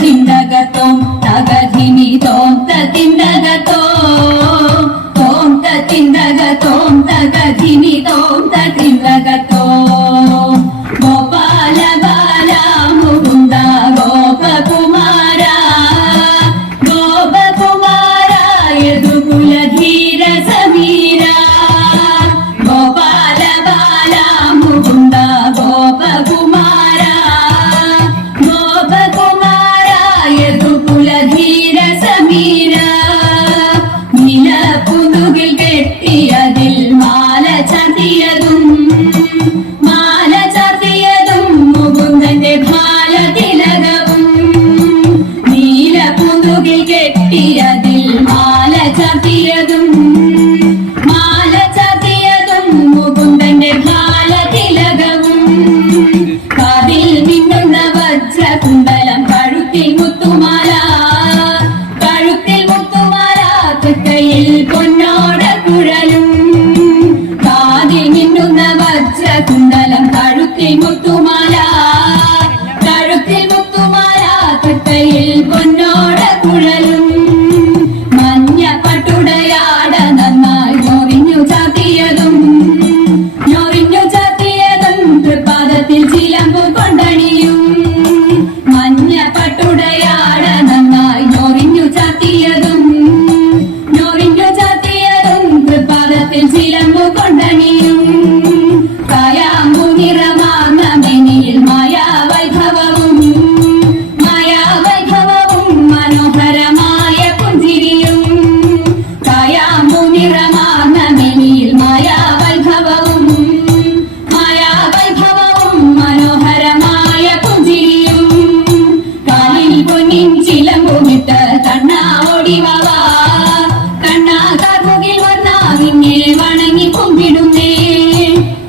తిండగతో తగధిని తోంత తిండగతో ভালো കണ്ണിൻ ചിലമ്പുമിട്ട് കണ്ണ ഓടിവാ കണ്ണ കർമുകിൽ വന്ന നിന്നെ വണങ്ങി കുമ്പിടുന്നേ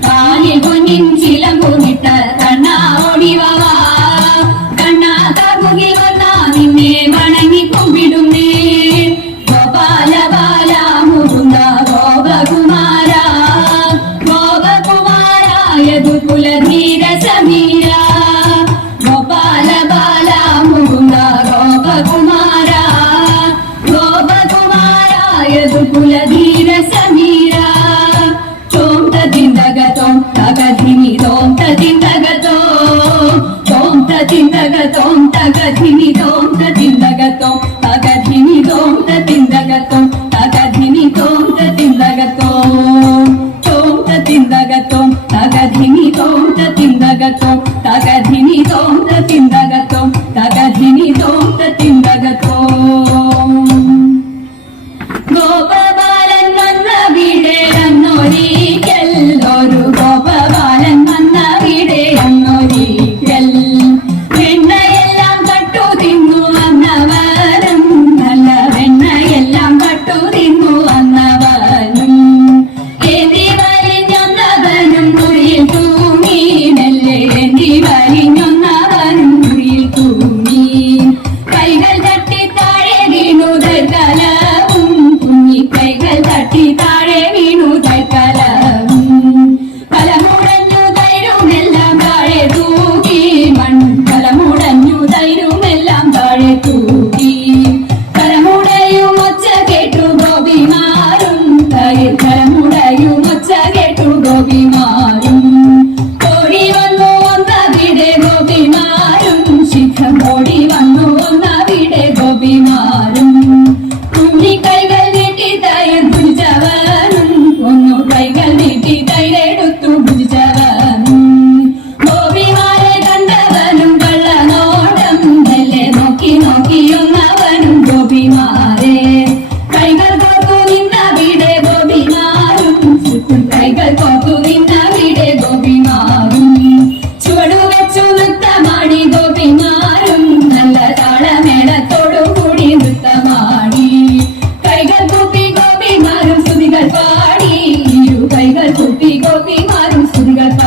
കാലിൽ പൊന്നിൻ ചിലമ്പുമിട്ട് കണ്ണ ഓടിവാ കണ്ണ കർമുകിൽ വന്ന നിന്നെ വണങ്ങി കുമ്പിടുന്നേ ഗോപാല ബാല മുകുന്ദ ഗോപകുമാര. ഗോപകുമാരായതു കുലധീര സമീ ஓடி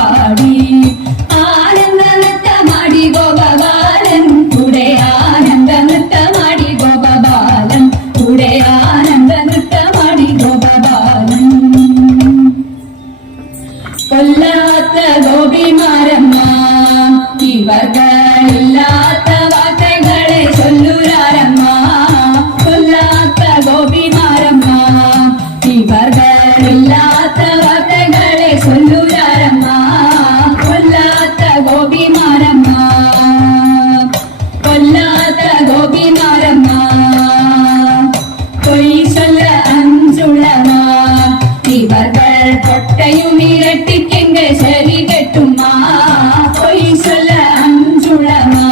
Lord. சொல்ல அஞ்சுளமா? இவர்கள் பொட்டையும் இரட்டி கெங்க சரி கட்டுமா? பொய் சொல்ல அஞ்சுளமா?